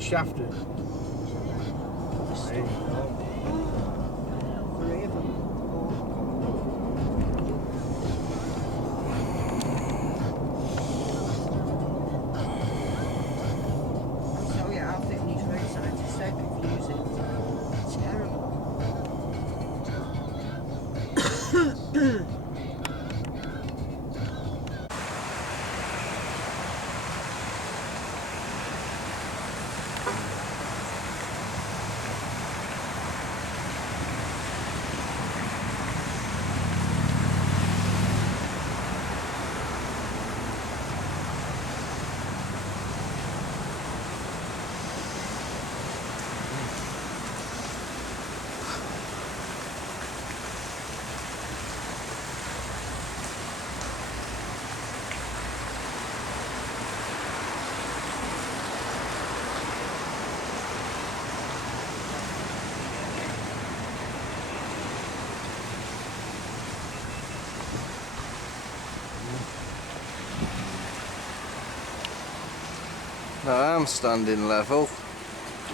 shafted. Now I'm standing level,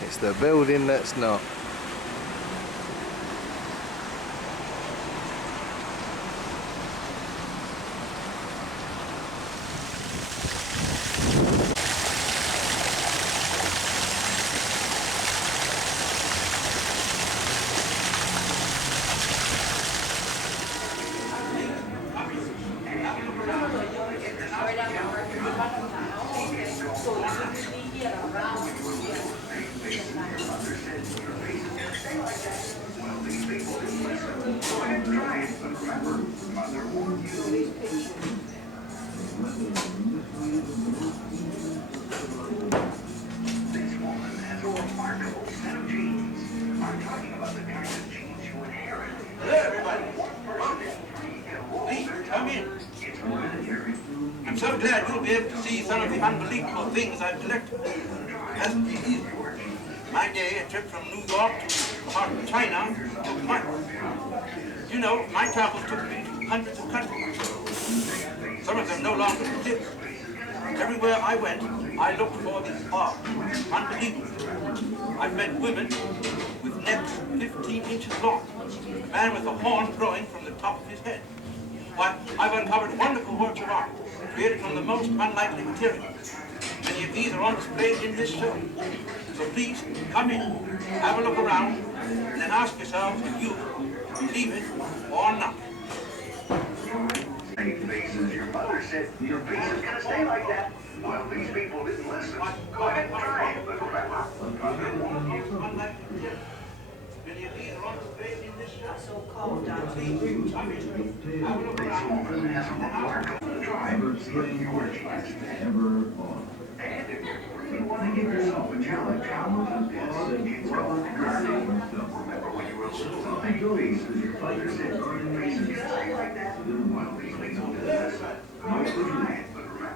it's the building that's not. I'm so glad you'll be able to see some of the unbelievable things I've collected. Hasn't been easy. My day, a trip from New York to part of China took months. You know, my travels took me to hundreds of countries. Some of them no longer exist. Everywhere I went, I looked for the art. Unbelievable. I've met women with necks 15 inches long. A man with a horn growing from the top of his head. Why, I've uncovered wonderful works of art, created from the most unlikely materials. Many of these are on display in this show. So please, come in, have a look around, and then ask yourselves if you believe it or not. Faces, your mother said your face is going to stay like that. Well, these people didn't listen. Go ahead and try it, but remember, Many of these are on display in this show. So cold down. Please, come in, have a look around, and then ask and if you really want to give yourself a challenge, how about this? It's called gardening. Remember when you were little, your faces, your mother said your face is going to stay like that. Well, these people didn't listen. Go ahead and try it, but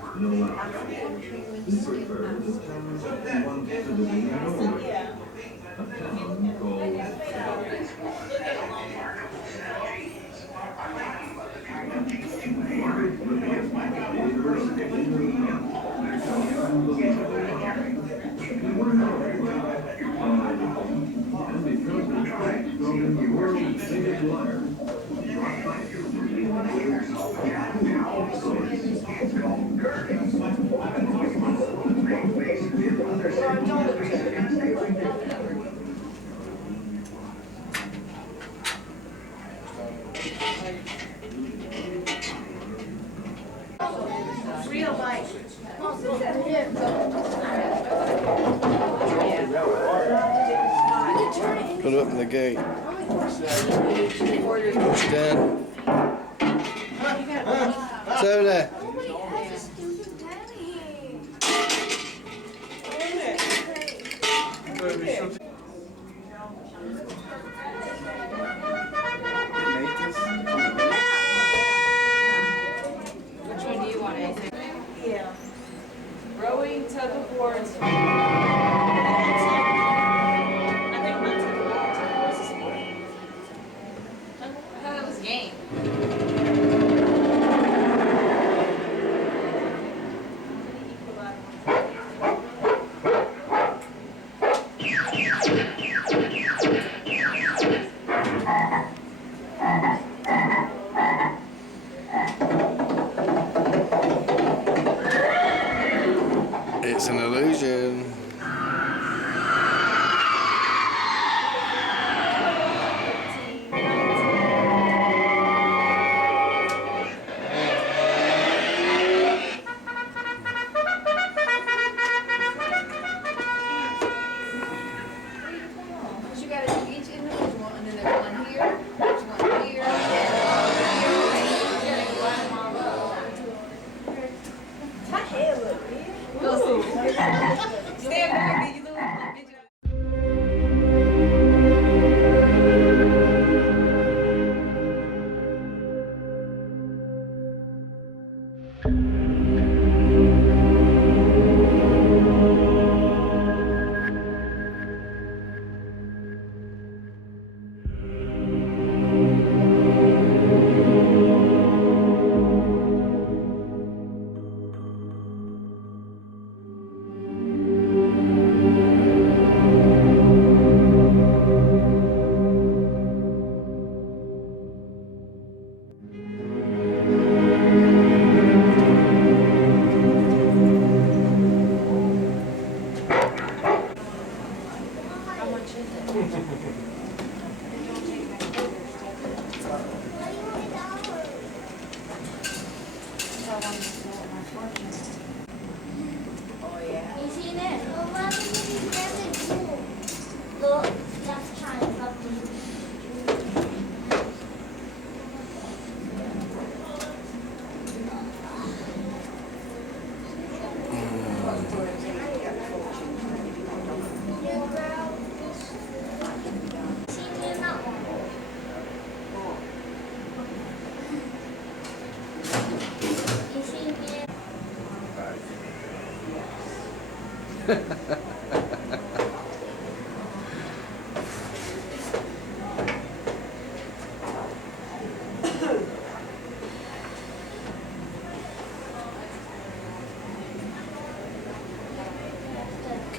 Real life. Put up in the gate. Push down. It's over there. Which one do you want, Isaac? Yeah. Rowing, tug of war, and swimming. I think mine's tug of war. Tug of war is a sport. I thought it was a game.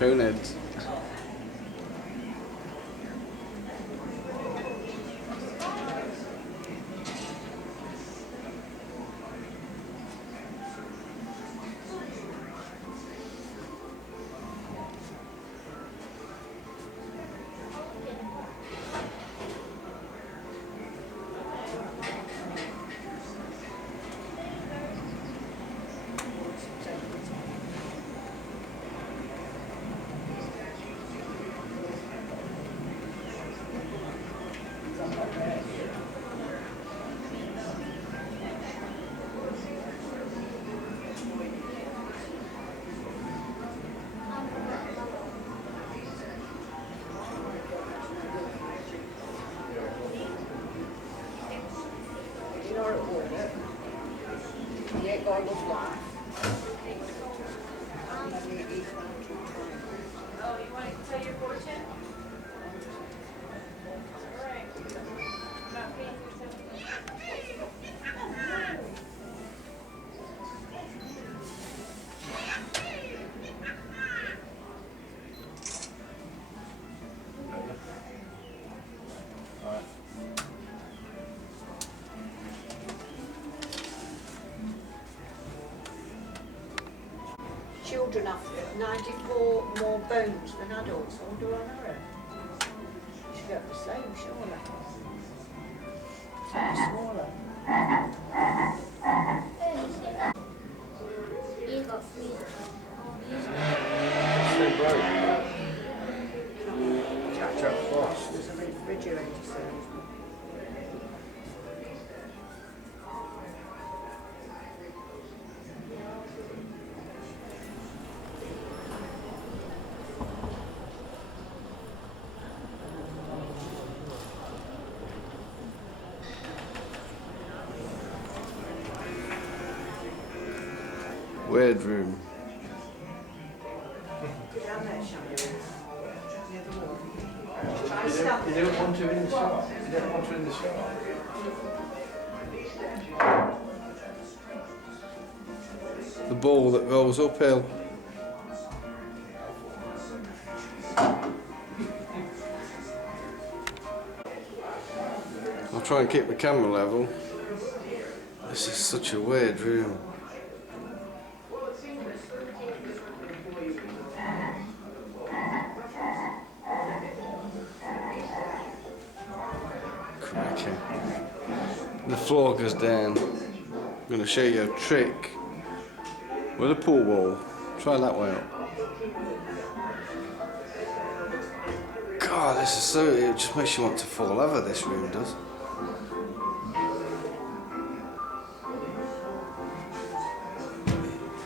Coneheads. Oh, you want to tell your fortune? All right. I'm not paying for something. Children have 94 more bones than adults. I wonder on her. You should get the same, surely. Something smaller. You got three. Catch up fast. There's a refrigerator service. Weird room. You don't want to in the shop. You don't want to in the shop. The ball that goes uphill. I'll try and keep the camera level. This is such a weird room. Crikey. The floor goes down. I'm going to show you a trick with a pool ball. Try that way up. God, this is so, it just makes you want to fall over, this room does.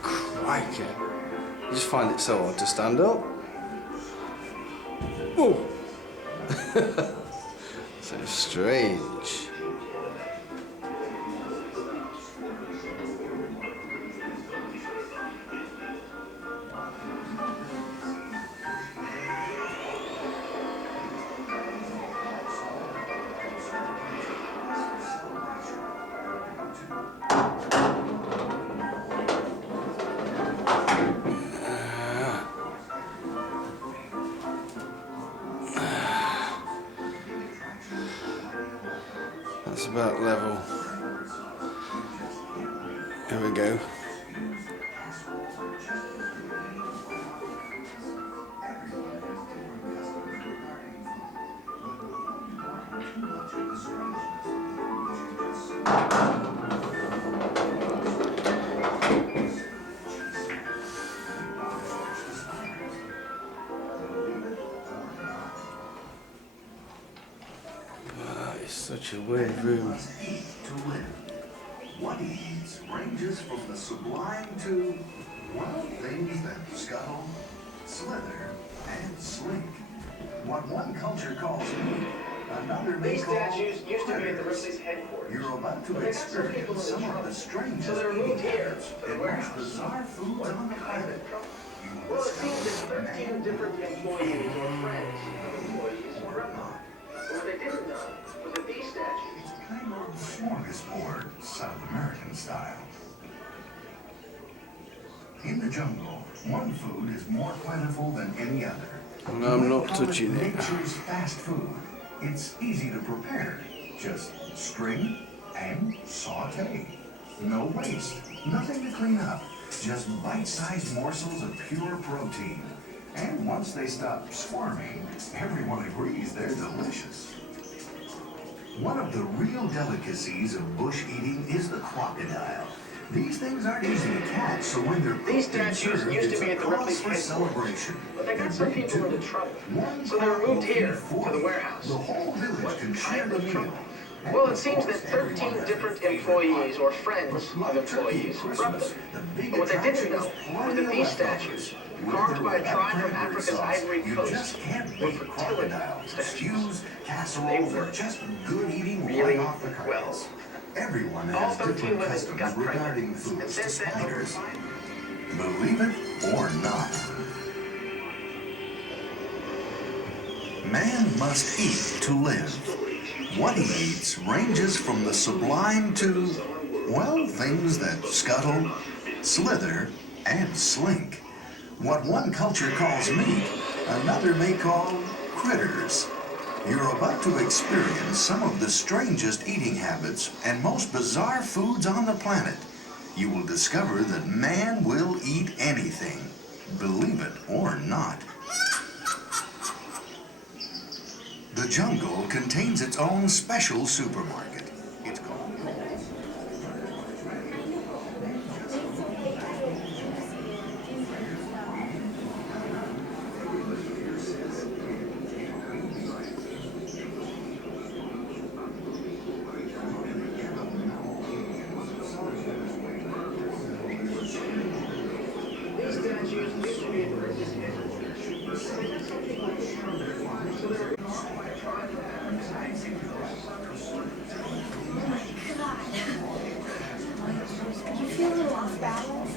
Crikey. You just find it so hard to stand up. Whoa. So strange. That's about level. Here we go. It's such a weird room. Eat to live. What he eats ranges from the sublime to, well, things that scuttle, slither, and slink. What one culture calls meat, another may These call statues used to be at the predators. Ripley's headquarters. You're about to experience some of the strangest So they're moved eating here habits to the and most warehouse. bizarre foods on the planet. Well, it seems that 13 different employees or friends of employees were up. What they didn't know was that these statues... It's kind of smorgasbord, South American style. In the jungle, one food is more plentiful than any other. And I'm not touching it. Nature's fast food. It's easy to prepare. Just string and saute. No waste, nothing to clean up. Just bite-sized morsels of pure protein. And once they stop squirming, everyone agrees they're delicious. One of the real delicacies of bush eating is the crocodile. These things aren't easy to catch, so when they're These statues used to be at the Ripley celebration. But they got some people into trouble, so they were moved here to the warehouse. The whole village can share the meal. Well, it seems that 13 different employees or friends of employees rubbed them. But what they didn't know was that these statues, carved by a tribe from Africa's Ivory Coast, were fertility statues. Casseroles are just good eating right off the carcass. Everyone All has 13 different women customs got regarding pregnant, food and since then, spiders. Believe it or not. Man must eat to live. What he eats ranges from the sublime to, well, things that scuttle, slither, and slink. What one culture calls meat, another may call critters. You're about to experience some of the strangest eating habits and most bizarre foods on the planet. You will discover that man will eat anything, believe it or not. The jungle contains its own special supermarket. It's called... You feel a little off balance?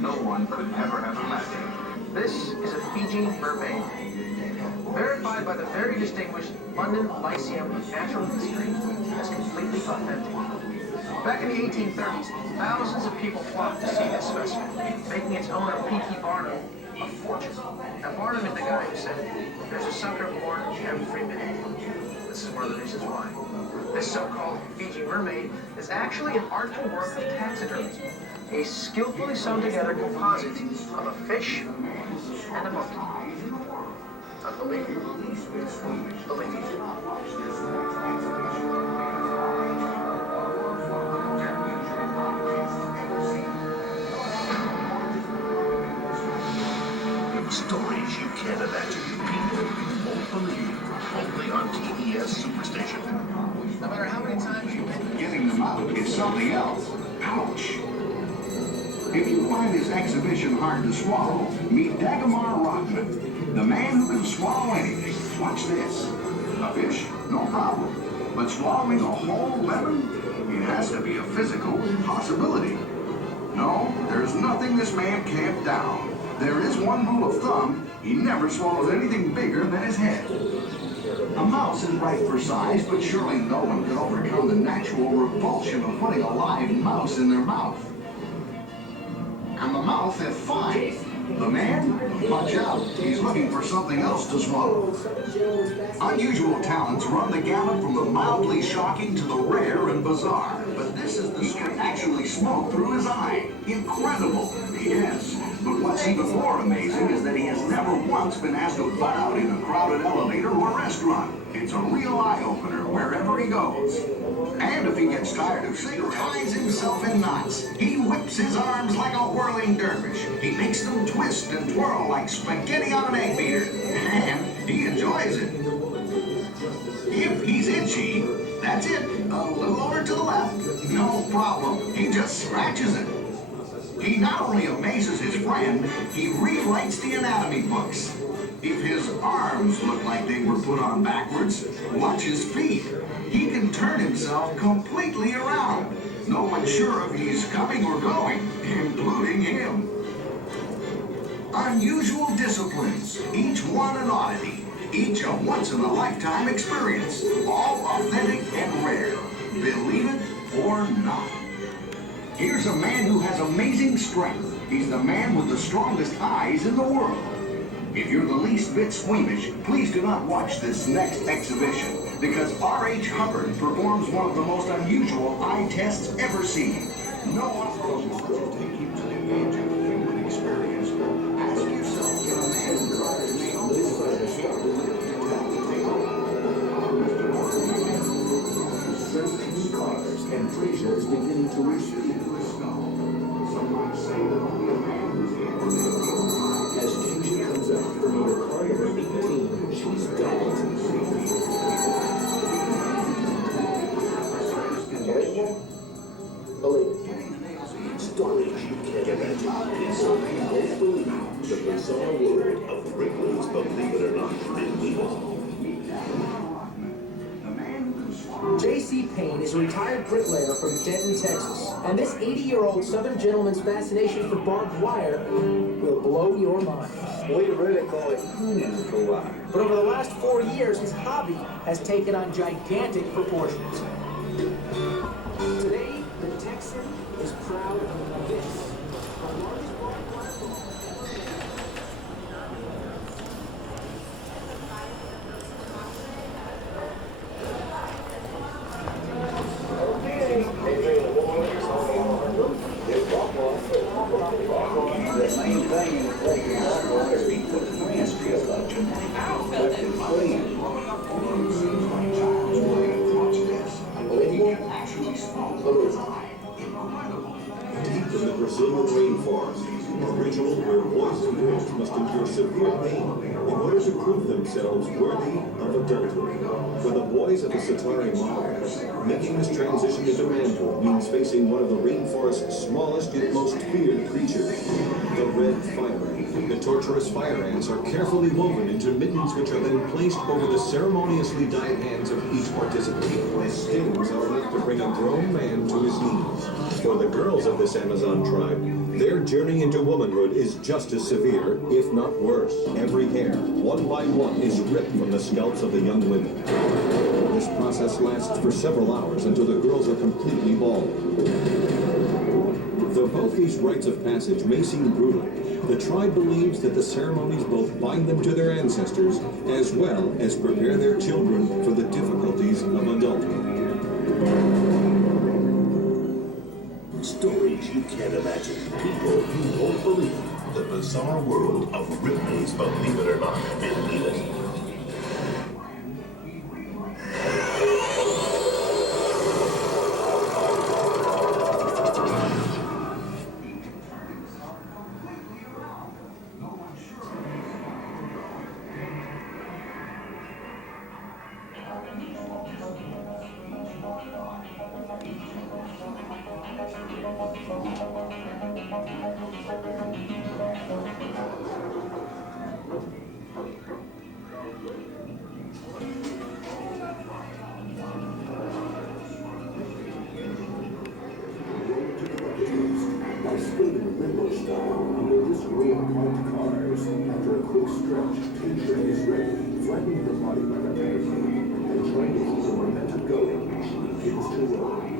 No one could ever have imagined. This is a Fiji mermaid, verified by the very distinguished London Lyceum of Natural History as completely authentic. Back in the 1830s, thousands of people flocked to see this specimen, making its owner, P.T. Barnum, a fortune. Now, Barnum is the guy who said, "There's a sucker born every minute." This is one of the reasons why. This so-called Fiji mermaid is actually an artful work of taxidermy, a skillfully sewn together composite of a fish and a monkey. Unbelievable. Believe me. Stories you can't imagine. People you won't believe. Only on TBS Superstation. No matter how many times you've been Getting them out is something else. Ouch! If you find this exhibition hard to swallow, meet Dagmar Rockman, the man who can swallow anything. Watch this. A fish, no problem. But swallowing a whole lemon? It has to be a physical impossibility. No, there's nothing this man can't down. There is one rule of thumb: he never swallows anything bigger than his head. A mouse is right for size, but surely no one can overcome the natural repulsion of putting a live mouse in their mouth. And the mouth is fine. The man? Watch out. He's looking for something else to swallow. Unusual talents run the gamut from the mildly shocking to the rare and bizarre. But this is the can actually smoke through his eye. Incredible. Yes. But what's even more amazing is that he has never once been asked to butt out in a crowded elevator or restaurant. It's a real eye-opener wherever he goes. And if he gets tired of cigarettes, ties himself in knots. He whips his arms like a whirling dervish. He makes them twist and twirl like spaghetti on an egg beater. And he enjoys it. If he's itchy, that's it. A little over to the left. No problem. He just scratches it. He not only amazes his friend, he rewrites the anatomy books. If his arms look like they were put on backwards, watch his feet. He can turn himself completely around. No one's sure if he's coming or going, including him. Unusual disciplines, each one an oddity, each a once-in-a-lifetime experience, all authentic and rare. Believe it or not. Here's a man who has amazing strength. He's the man with the strongest eyes in the world. If you're the least bit squeamish, please do not watch this next exhibition, because R.H. Hubbard performs one of the most unusual eye tests ever seen. No one will take you to the edge of human experience. Ask yourself, can a man who drives me on this side of stuff cars and treasures beginning to recede into his skull. Some might say that only a man who's able as Ginger comes out for either car number 18, she's doubled. Stories you can't imagine. So people believe the bizarre world of Ripley's Believe It or Not and Leave It. J.C. Payne is a retired bricklayer from Denton, Texas. And this 80-year-old Southern gentleman's fascination for barbed wire will blow your mind. We really call it universal wire. But over the last 4 years, his hobby has taken on gigantic proportions. Today, the Texan is proud of this. The largest barbed wire The main thing in the place is he put the history of the genetic watch this. He can actually smoke through his eye. Incredible. Deep in the Brazilian rainforest, a ritual where boys and girls must endure severe pain in order to prove themselves worthy of adulthood. For the boys of the Satari Mountains, making this transition into manhood means facing one of the rainforest's smallest yet most feared creatures, the red fire ant. The torturous fire ants are carefully woven into mittens which are then placed over the ceremoniously dyed hands of each participant. The stings are enough to bring a grown man to his knees. For the girls of this Amazon tribe, their journey into womanhood is just as severe, if not worse. Every hair, one by one, is ripped from the scalps of the young women. This process lasts for several hours until the girls are completely bald. Though both these rites of passage may seem brutal, the tribe believes that the ceremonies both bind them to their ancestors as well as prepare their children for the difficulties of adulthood. Stories you can't imagine. People you won't believe. The bizarre world of Ripley's Believe It or Not and Leave It. T-shirt is ready, flattening the body by the pants and trying to keep the momentum going. It's too early.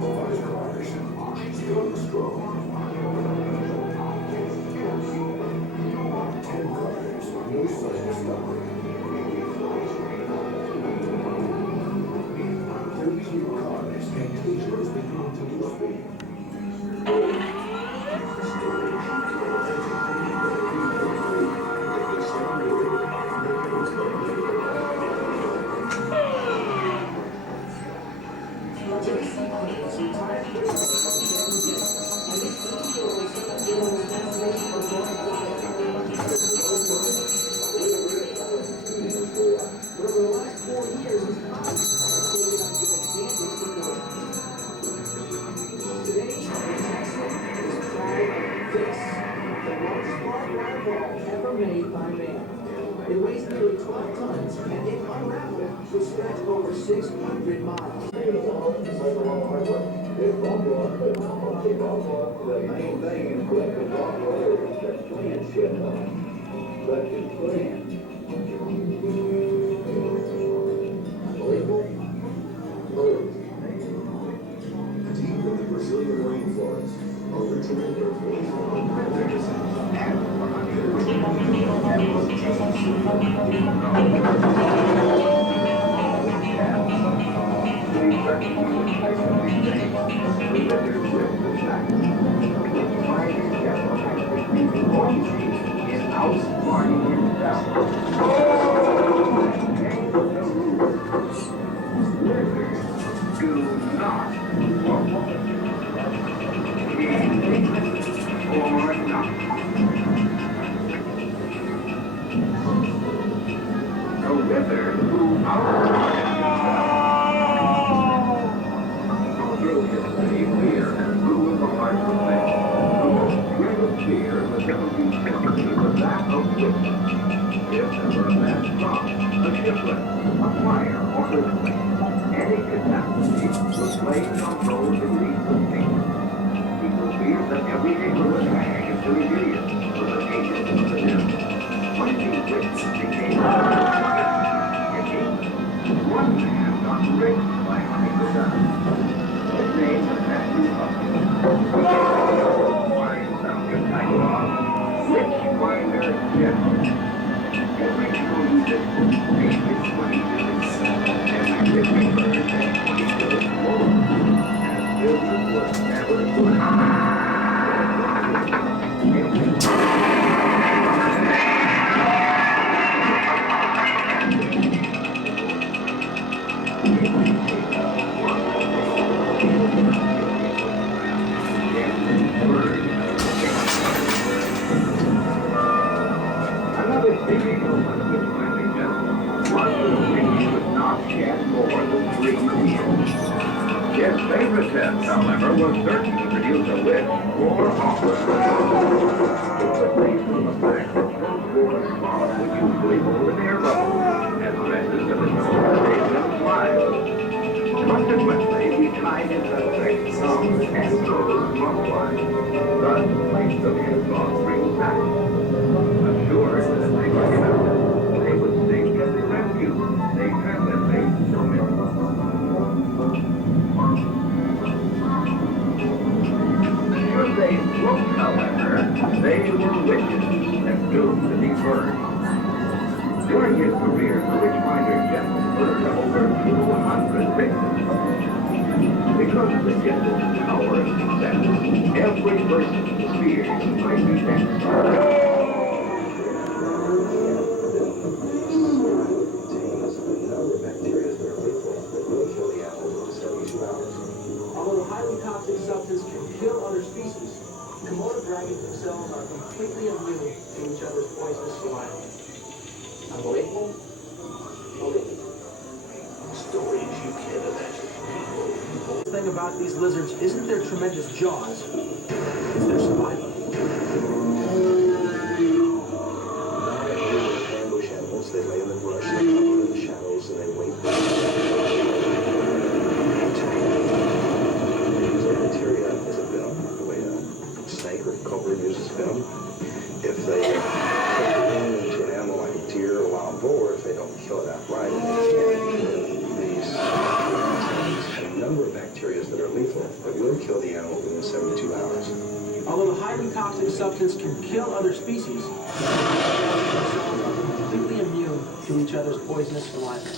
5 cars, going strong. 10 cars, no sign of stopping. 13 cars, and Asia is beginning to lose speed. Ever made by man. It weighs nearly 12 tons and if unraveled will stretch over 600 miles. The main thing in collecting Rolls Royce is the plan shit. Such as plan. Deep in the Brazilian rainforest, a ritual where voices His favorite test, however, was certain to produce a wish or offer. It was based on the fact that Rolls Royce cloth would usually hold an air bubble, as dresses of its own shape and size. Consequently, we tied his suspect thumbs and toes clockwise, thus placed them in his long-string sack. Assured that if they were killed, they would sink as a rescue. They translate from it. Should they float, however, they were witches and doomed to be burned. During his career, the witchfinder General burned over 200 victims. Because of the general's power and success, every person feared he might be next. Although a highly toxic substance can kill other species, Komodo dragons themselves are completely immune to each other's poisonous saliva. Unbelievable? Believable. Stories you can't imagine. The thing about these lizards isn't their tremendous jaws, it's their survival. Ambush animals, they lay in the brush, they cover in the shadows, and they wait for use their criteria as a venom, the way a snake or highly toxic substance can kill other species, themselves are completely immune to each other's poisonous saliva.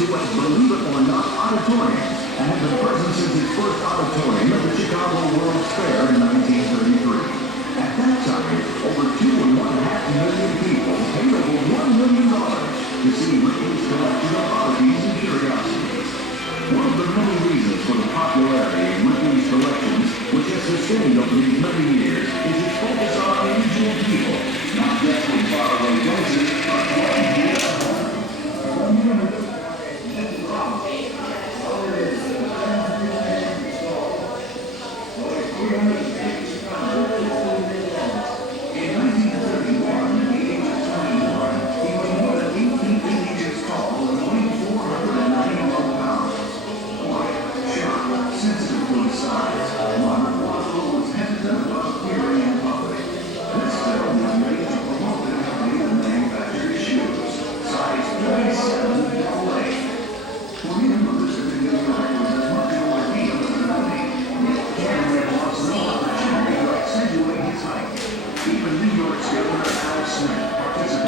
to as Believe It or Not auditoriums and have been present since its first auditorium at the Chicago World's Fair in 1933. At that time, over 2.5 million people paid over $1 million to see Ripley's collection of oddities and curiosities. One of the many reasons for the popularity of Ripley's collections, which has sustained over these many years, is its focus on unusual people, not just in faraway places, but right here at home.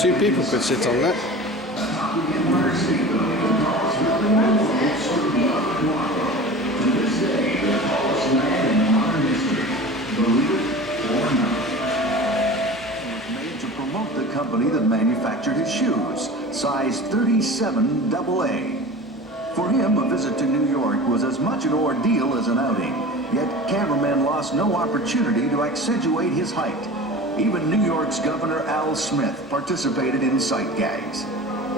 Two people could sit on that. Made to promote the company that manufactured his shoes, size 37 AA. For him, a visit to New York was as much an ordeal as an outing, yet cameramen lost no opportunity to accentuate his height. Even New York's Governor Al Smith participated in sight gags.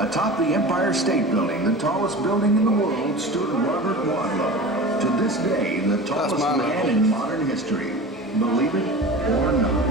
Atop the Empire State Building, the tallest building in the world, stood Robert Wadlow. To this day, the tallest man in modern history. Believe it or not.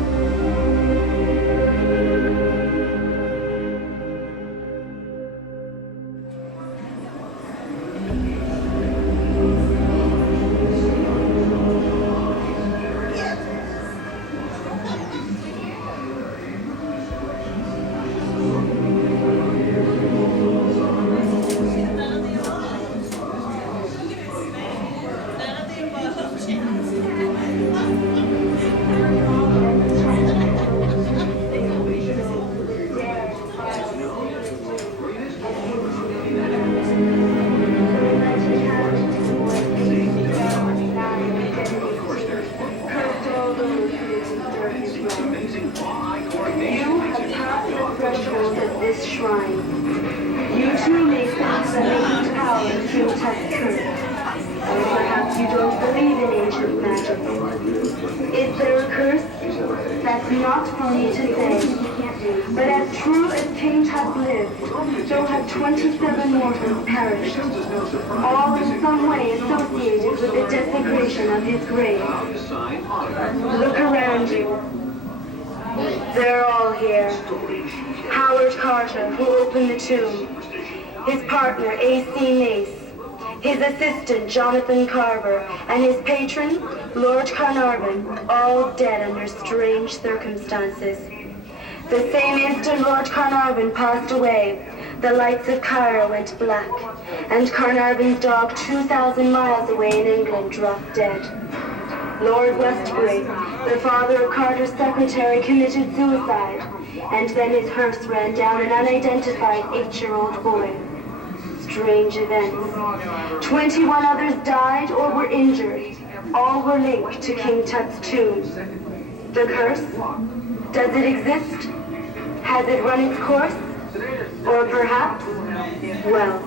This shrine. You too may sense the latent power of King Tut's curse. Or perhaps you don't believe in ancient magic. Is there a curse? That's not for me to say. But as true as King Tut lived, so have 27 mortals perished, all in some way associated with the desecration of his grave. Look around you. They're all here. Howard Carter, who opened the tomb, his partner, A.C. Mace, his assistant, Jonathan Carver, and his patron, Lord Carnarvon, all dead under strange circumstances. The same instant Lord Carnarvon passed away, the lights of Cairo went black, and Carnarvon's dog 2,000 miles away in England dropped dead. Lord Westbury, the father of Carter's secretary, committed suicide, and then his hearse ran down an unidentified 8-year-old boy. Strange events. 21 others died or were injured. All were linked to King Tut's tomb. The curse? Does it exist? Has it run its course? Or perhaps? Well,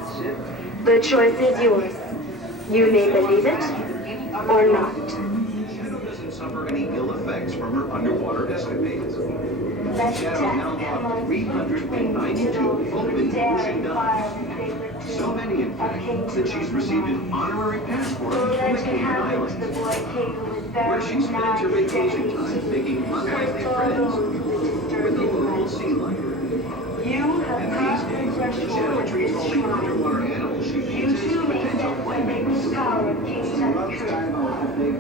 the choice is yours. You may believe it or not. Doesn't suffer any ill effects from her underwater escapades. Shadow now have 392 open ocean dives. So many, in fact, that she's received an honorary passport from the Cayman Islands, where she spends her vacation time making unlikely friends with the local sea life. And these days, the Shadow treats all the underwater animals she meets as potential playmates.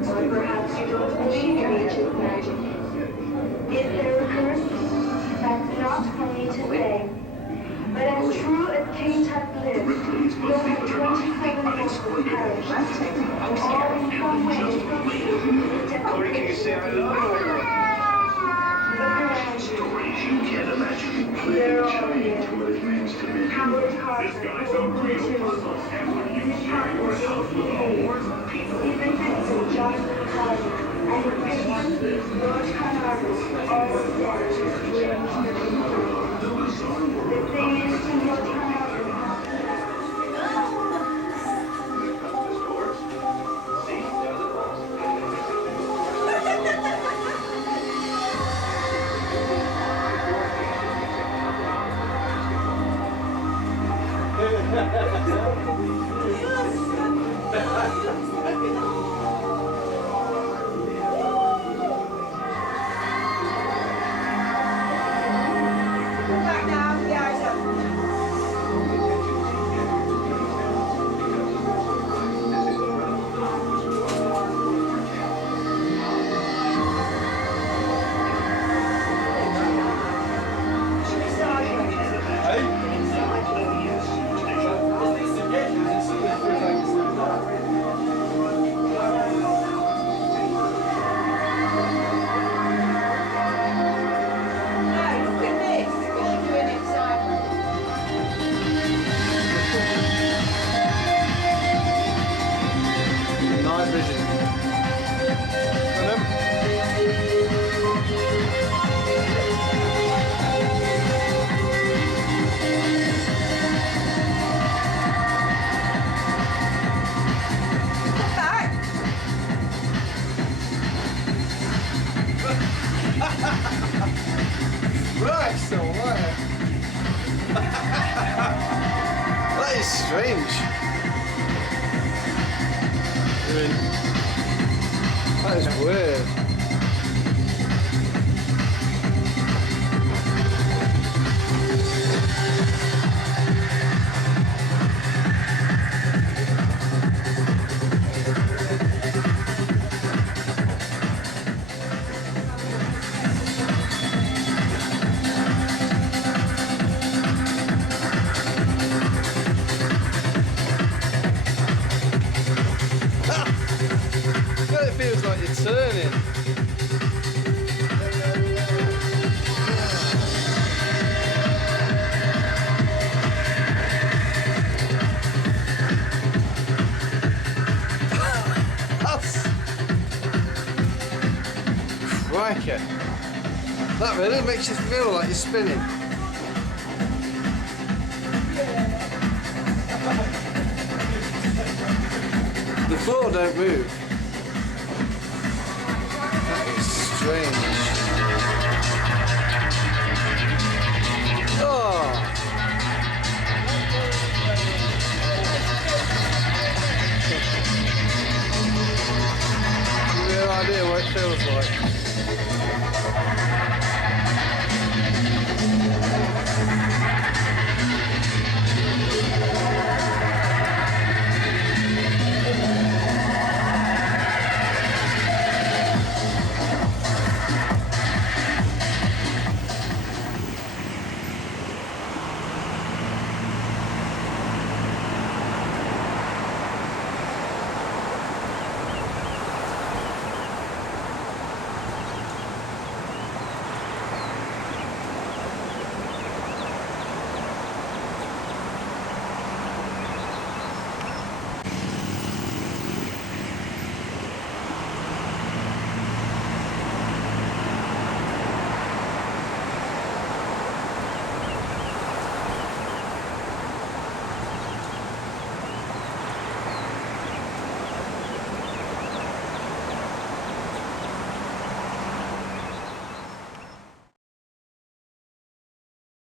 Or perhaps you don't believe in ancient magic. Is there a curse? That's not for me to say. But as true as King Tut lived, there were 27 mortals perished, all in some way associated with the desecration of Stories you can't imagine. They're all here. Howard Carter. partner will include two. This partner is Stephen Vincent, Jonathan Tyler, and the patron, George Carnarvon, all dead during his term. The famous George Carnarvon. Right, so what? That is strange. That is weird. It feels like you're turning. Crikey. That really makes you feel like you're spinning. The floor don't move. That is strange. Oh! You have no idea what it feels like.